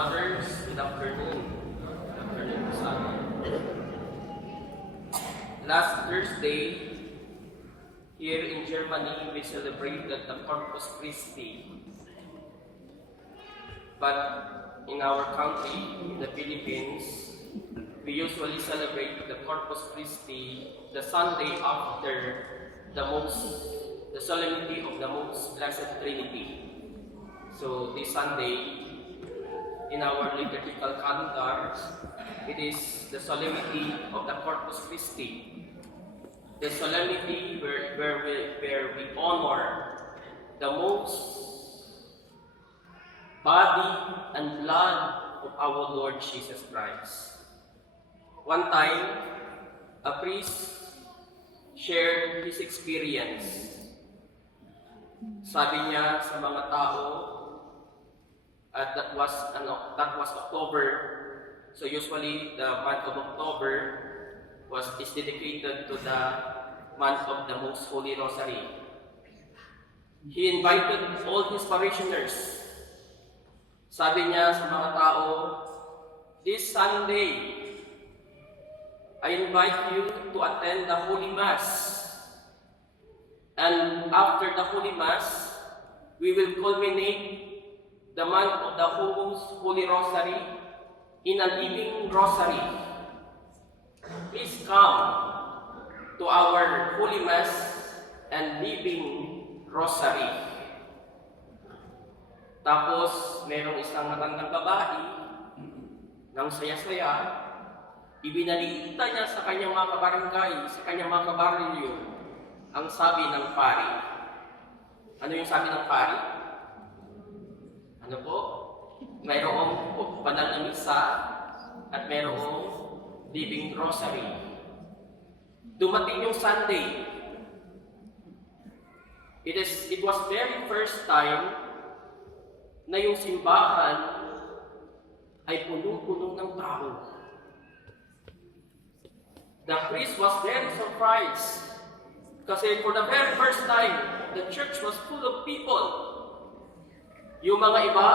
brothers, good afternoon. Good afternoon po sa amin. Last Thursday, here in Germany, we celebrated the Corpus Christi. But in our country, in the Philippines, we usually celebrate the Corpus Christi the Sunday after the solemnity of the Most Blessed Trinity. So this Sunday, in our liturgical calendar, it is the solemnity of the Corpus Christi. The solemnity where we honor the most body and blood of our Lord Jesus Christ. One time, a priest shared his experience. Sabi niya sa mga tao, at that was October. So usually the month of October is dedicated to the month of the Most Holy Rosary. He invited all his parishioners. Sabi niya sa mga tao, this Sunday, I invite you to attend the Holy Mass. And after the Holy Mass, we will culminate the month of the Holy Rosary in a living rosary. Please come to our Holy Mass and living rosary. Tapos, merong isang matandang babae nang saya-saya, ibinalita niya sa kanyang mga kabarangay, sa kanyang mga kabarilyo, ang sabi ng pari. Ano yung sabi ng pari? Ano po? Mayroong banal na misa at mayroong living rosary. Dumating yung Sunday. It was very first time na yung simbahan ay punong-puno ng tao. The priest was very surprised kasi for the very first time, the church was full of people. Yung mga iba,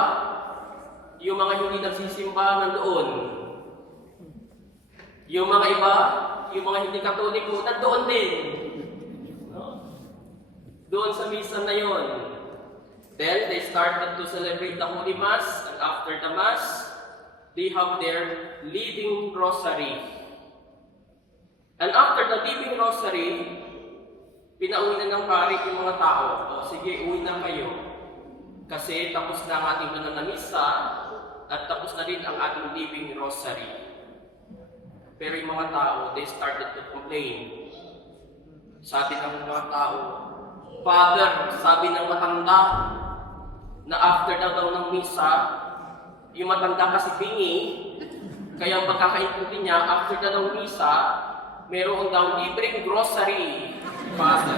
yung mga hindi nagsisimba nandoon. Yung mga iba, yung mga hindi katoliko, nandoon din. Doon sa misa na yon. Then, they started to celebrate the Holy Mass, and after the Mass, they have their living rosary. And after the living rosary, pinauwi na ng pari yung mga tao. O sige, uwi na kayo. Kasi tapos na ang ating banal na misa at tapos na rin ang ating living rosary. Pero yung mga tao, they started to complain. Sabi ng mga tao, Father, sabi ng matanda, na after daw ng misa, yung matanda kasi bingi, kaya ang pagkakaintindi niya, after ng misa, meron daw libreng grocery. Father.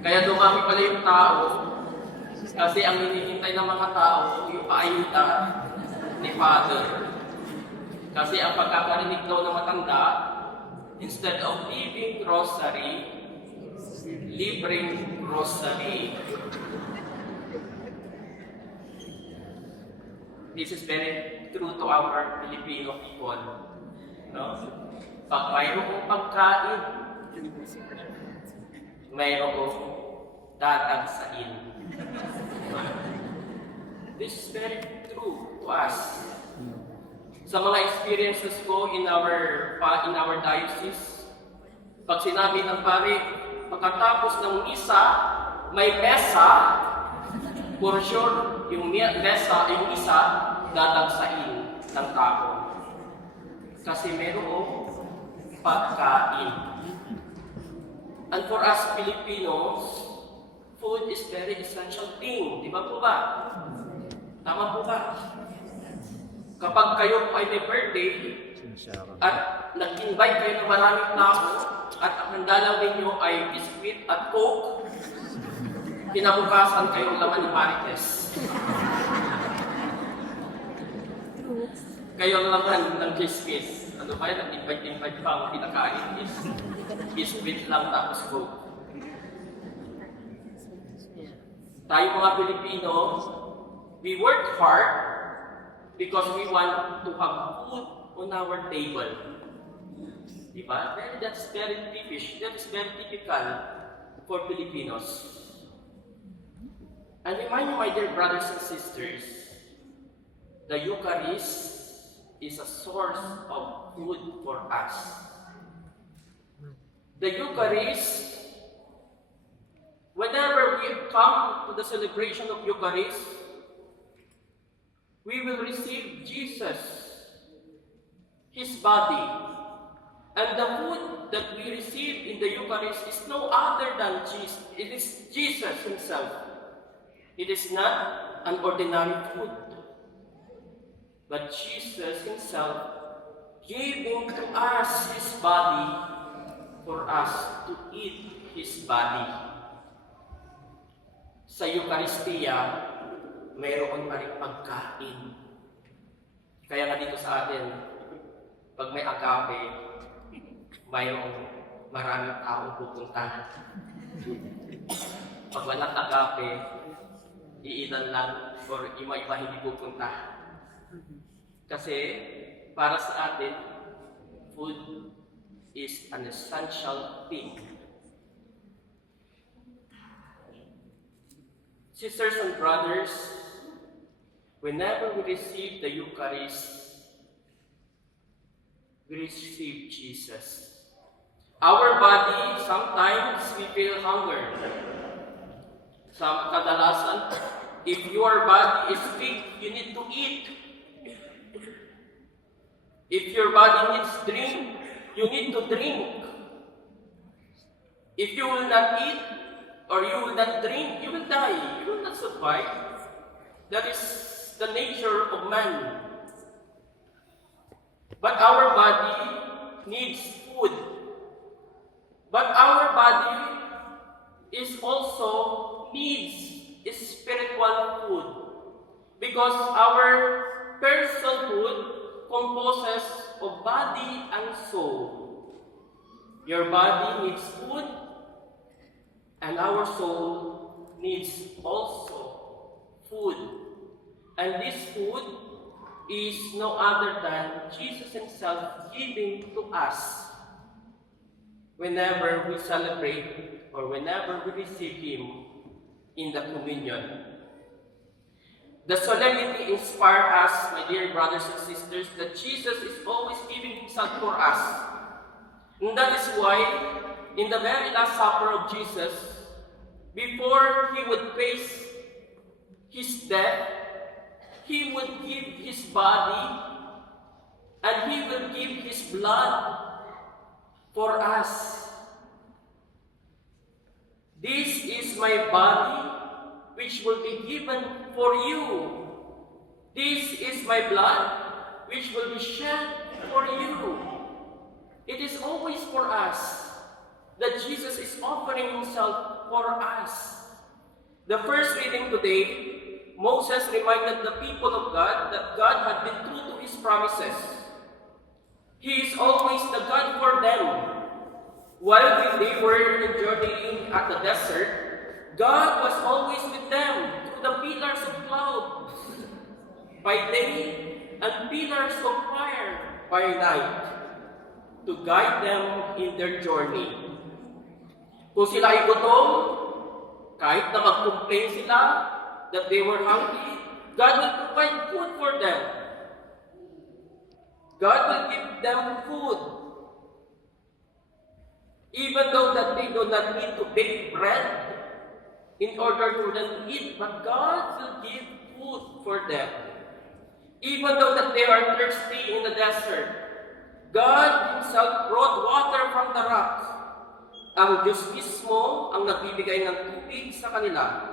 Kaya dumami pala yung tao kasi ang hinihintay ng mga tao yung paayuda ni Father. Kasi ang pagkakarinig daw ng matanda, instead of living rosary, libreng rosary. This is very true to our Filipino people. No? Pag mayroong pagkain, mayroong dadagsain. This is very true to us. Sa mga experiences ko in our diocese, pag sinabi ng pare, pagkatapos ng misa, may mesa, for sure, yung mesa, yung isa, dadagsain ng tao. Kasi mayroong pagkain. And for us Filipinos, food is very essential thing. Di ba po ba? Tama po ba? Kapag kayo ay may birthday at nag-invite kayo ng maraming tao at ang handala ninyo ay biscuit at coke, kinabukasan kayong laman ng marites. Kayo ang laman ng kiss-kiss. Ano ba yun? Nag-invite pa ang pinakain is biscuit lang tapos coke. tayo mga Pilipino, we work hard because we want to have food on our table. Diba? That's very typical. That is very typical for Filipinos. And remind you, my dear brothers and sisters, the Eucharist is a source of food for us. The Eucharist, whenever we come to the celebration of Eucharist, we will receive Jesus, His body. And the food that we receive in the Eucharist is no other than Jesus. It is Jesus Himself. It is not an ordinary food, but Jesus Himself giving to us His body for us to eat His body. Sa Eucharistia, mayroon pa rin pagkain. Kaya nga dito sa atin, pag may agape, mayroong maraming taong pupunta. Pag walang agape, iilan lang or iba-iba hindi pupunta. Kasi para sa atin, food is an essential thing. Sisters and brothers, whenever we receive the Eucharist, we receive Jesus. Our body, sometimes we feel hunger. Sa kadalasan, if your body is weak, you need to eat. If your body needs drink, you need to drink. If you will not eat or you will not drink, you will die. You will not survive. That is the nature of man. But our body needs food. But our body is also needs spiritual food. Because our personal food composes of body and soul. Your body needs food, and our soul needs also food. And this food is no other than Jesus Himself giving to us whenever we celebrate or whenever we receive Him in the communion. The solemnity inspires us, my dear brothers and sisters, that Jesus is always giving Himself for us. And that is why, in the very last supper of Jesus, before He would face His death, He would give His body and He will give His blood for us. This is my body which will be given for you. This is my blood which will be shed for you. It is always for us that Jesus is offering Himself for us. The first reading today, Moses reminded the people of God that God had been true to His promises. He is always the God for them. While they were journeying at the desert, God was always with them through the pillars of cloud by day and pillars of fire by night to guide them in their journey. Kung sila ay gutom, kahit na mag-complain sila that they were hungry, God will provide food for them. God will give them food. Even though that they do not need to bake bread in order for them to eat, but God will give food for them. Even though that they are thirsty in the desert, God Himself brought water from the rock. Ang Diyos mismo ang nagbibigay ng tubig sa kanila.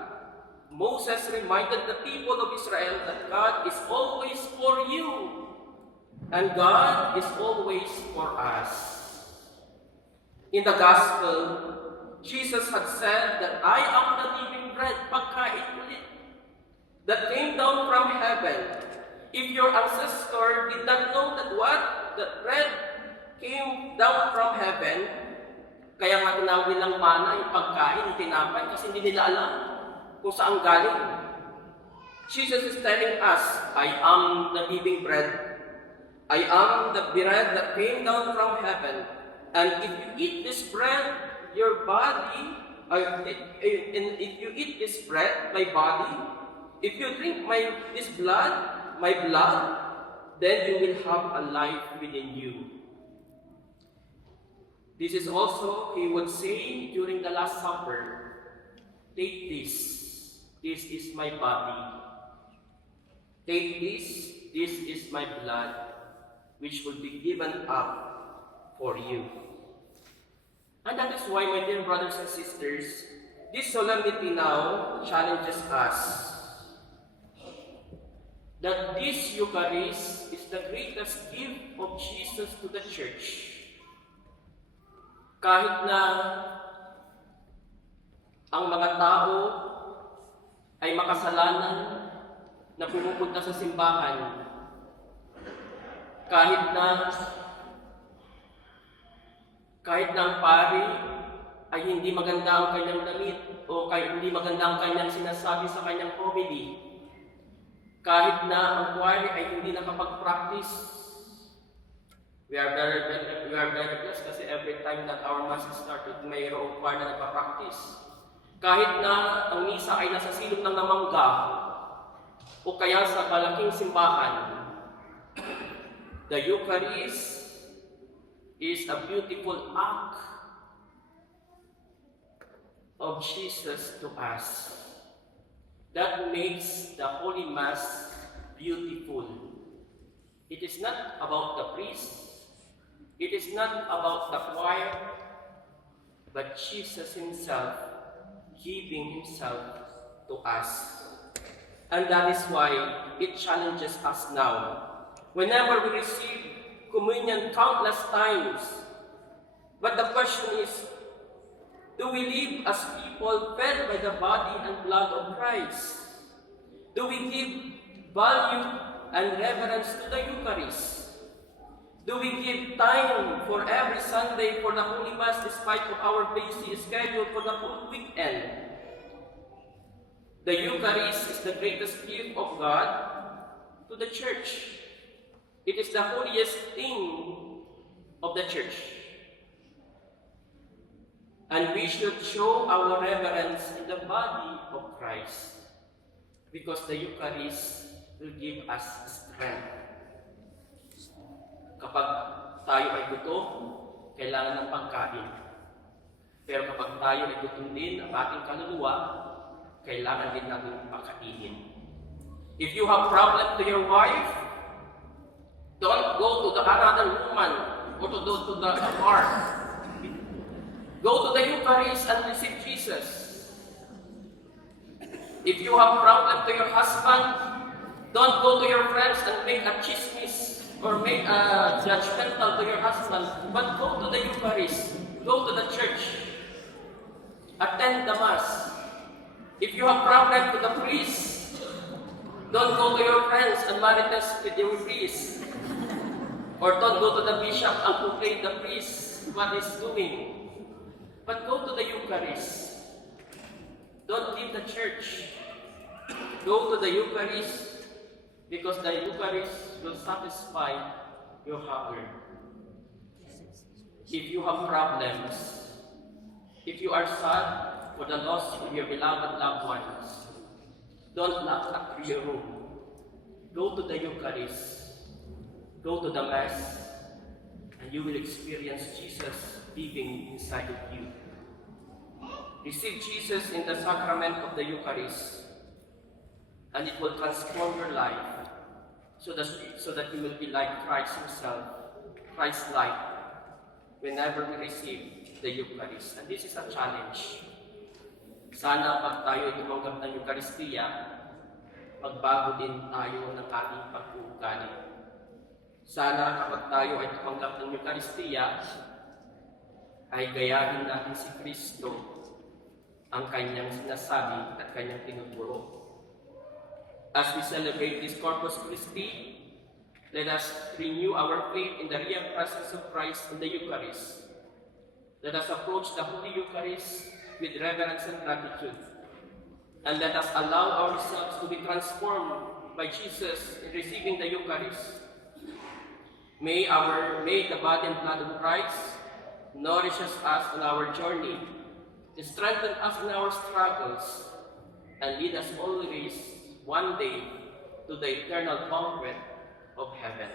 Moses reminded the people of Israel that God is always for you, and God is always for us. In the Gospel, Jesus had said that I am the living bread, pagkain ulit, that came down from heaven. If your ancestor did not know that bread came down from heaven, kaya nga tinawag nilang mana, yung pagkain, yung tinapay, kasi hindi nila alam kung saan galing. Jesus is telling us, I am the living bread. I am the bread that came down from heaven. And if you eat this bread, your body, if you eat this bread, my body, if you drink this blood, my blood, then you will have a life within you. This is also, he would say during the Last Supper, take this is my body. Take this is my blood, which will be given up for you. And that is why, my dear brothers and sisters, this solemnity now challenges us that this Eucharist is the greatest gift of Jesus to the Church. Kahit na ang mga tao ay makasalanan na pumupunta sa simbahan, kahit na ang pari ay hindi maganda ang kanyang damit o kahit hindi maganda ang kanyang sinasabi sa kanyang homily, kahit na ang choir ay hindi nakapag-practice, we are very blessed kasi every time that our mass is started, mayroong choir na nagpa-practice. Kahit na ang misa ay nasa silong ng namangga o kaya sa malaking simbahan, the Eucharist is a beautiful act of Jesus to us that makes the Holy Mass beautiful. It is not about the priest, it is not about the choir, but Jesus Himself giving Himself to us. And that is why it challenges us now. Whenever we receive communion countless times, but the question is, do we live as people fed by the body and blood of Christ? Do we give value and reverence to the Eucharist? Do we give time for every Sunday for the Holy Mass despite of our busy schedule for the whole weekend? The Eucharist is the greatest gift of God to the Church. It is the holiest thing of the Church. And we should show our reverence in the body of Christ, because the Eucharist will give us strength. Kapag tayo ay gutom, kailangan ng pagkain. Pero kapag tayo ay gutom din ang ating kaluluwa, kailangan din natin pakainin. If you have problem to your wife, don't go to the another woman or to the bar. Go to the Eucharist and receive Jesus. If you have problem to your husband, don't go to your friends and make a chismis or make a judgmental to your husband, but go to the Eucharist. Go to the church. Attend the Mass. If you have problem to the priest, don't go to your friends and marites with your priest. Or don't go to the bishop and complain the priest what he's doing. But go to the Eucharist. Don't leave the church. Go to the Eucharist, because the Eucharist will satisfy your hunger. If you have problems, if you are sad for the loss of your beloved loved ones, don't lock up your room. Go to the Eucharist. Go to the Mass, and you will experience Jesus living inside of you. Receive Jesus in the sacrament of the Eucharist, and it will transform your life so that you will be like Christ Himself, Christ-like, whenever we receive the Eucharist. And this is a challenge. Sana pag tayo tumanggap ng Eucharistia, magbago din tayo ng ating pag-uugali. Sana kapag tayo ay tumanggap ng Eucharistia, ay gayahin natin si Kristo ang kanyang sinasabi at kanyang tinuturo. As we celebrate this Corpus Christi, let us renew our faith in the real presence of Christ in the Eucharist. Let us approach the Holy Eucharist with reverence and gratitude. And let us allow ourselves to be transformed by Jesus in receiving the Eucharist. May the body and blood of Christ nourishes us on our journey, strengthen us in our struggles, and lead us always one day to the eternal banquet of heaven.